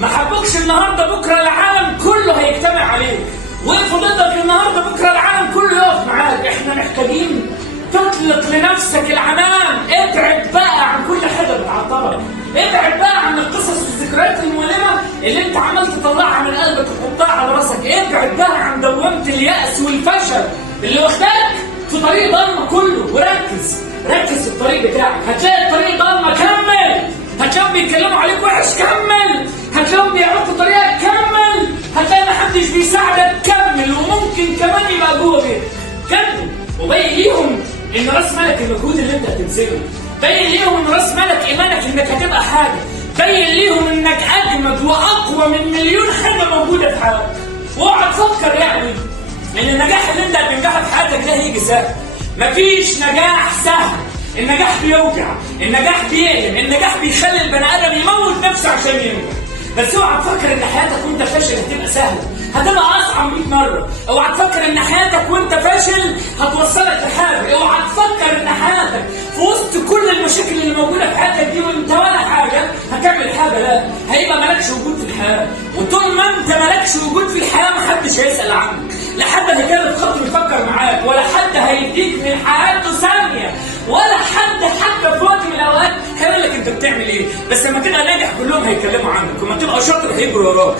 ما حبوكش النهارده بكره العالم كله هيجتمع عليك، وقفوا ضدك النهارده بكره العالم كله يقف معاك. احنا محتاجين تطلق لنفسك العنان، ابعد بقى عن كل حاجه بتعطلك، ابعد بقى عن القصص والذكريات المؤلمه اللي انت عمال تطلعها من قلبك وتحطها على راسك، ابعد بقى عن دوامه اليأس والفشل اللي واخداك في طريق ضلمه كله، وركز ركز في الطريق بتاعك. هتلاقي الطريق ضلمه، كمل. هتلاقيهم بيتكلموا عليك وحش، كمل. هتلاقيهم بيعرفوا طريقك، كمل. هتلاقي محدش بيساعدك، كمل. وممكن كمان يبقى جوه بيتك، كمل. وبين ليهم ان راس مالك المجهود اللي انت هتبذله، بين ليهم ان راس مالك ايمانك انك هتبقى حاجه، بين ليهم انك اجمد واقوى من مليون حاجه موجوده في حياتك. واوعى تفكر يعني ان النجاح اللي انت بتنجحه في حياتك ده هيجي سهل. مفيش نجاح سهل. النجاح بيوجع، النجاح بيألم، النجاح بيخلي البني ادم يموت نفسه عشان ينجح. بس اوعى تفكر ان حياتك وانت فاشل هتبقى سهله، هتبقى اصعب 100 مره. اوعى تفكر ان حياتك وانت فاشل هتوصلك لحاجه، اوعى تفكر ان حياتك في وسط كل المشاكل اللي موجوده في حياتك دي وانت ولا حاجه هتعمل حاجه. لا، هيبقى مالكش وجود في الحياه، وطول ما انت مالكش وجود في الحياه محدش هيسال عنك، لا حد هيجرب خطوه يفكر معاك، ولا حد هيديك من حياته ثانيه، ولا حد حتى في وقت من الاوقات هيقول لك انت بتعمل ايه. بس لما تبقى ناجح كلهم هيتكلموا عنك، وما تبقى شاطر هيجروا وراك.